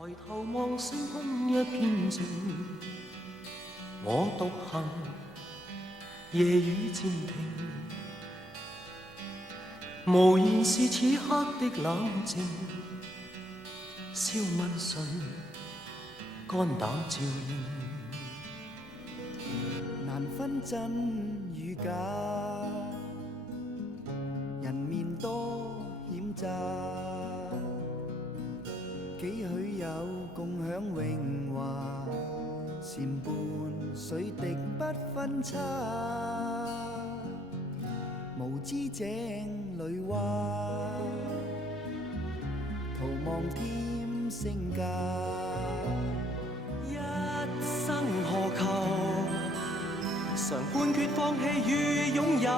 抬頭望星空一片靜，我獨行，夜雨漸停，無言是此刻的冷靜，笑問誰，肝膽照應，難分真與假，人面多險詐，幾許有共享榮華，檐畔水滴不分差，無知井裏蛙，徒望添聲價，一生何求？常判決放棄與擁有，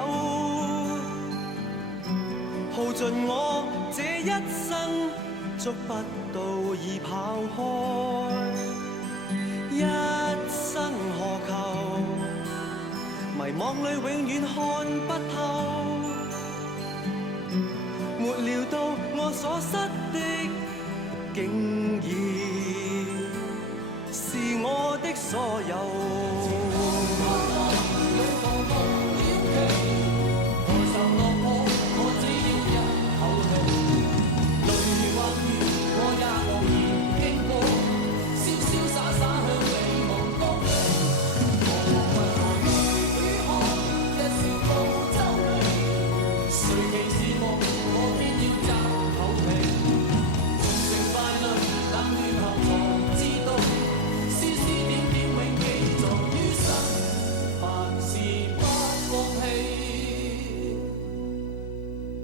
耗盡我這一生，捉不到已跑開。一生何求？迷惘裏永遠看不透，沒料到我所失的，竟然是我的所有。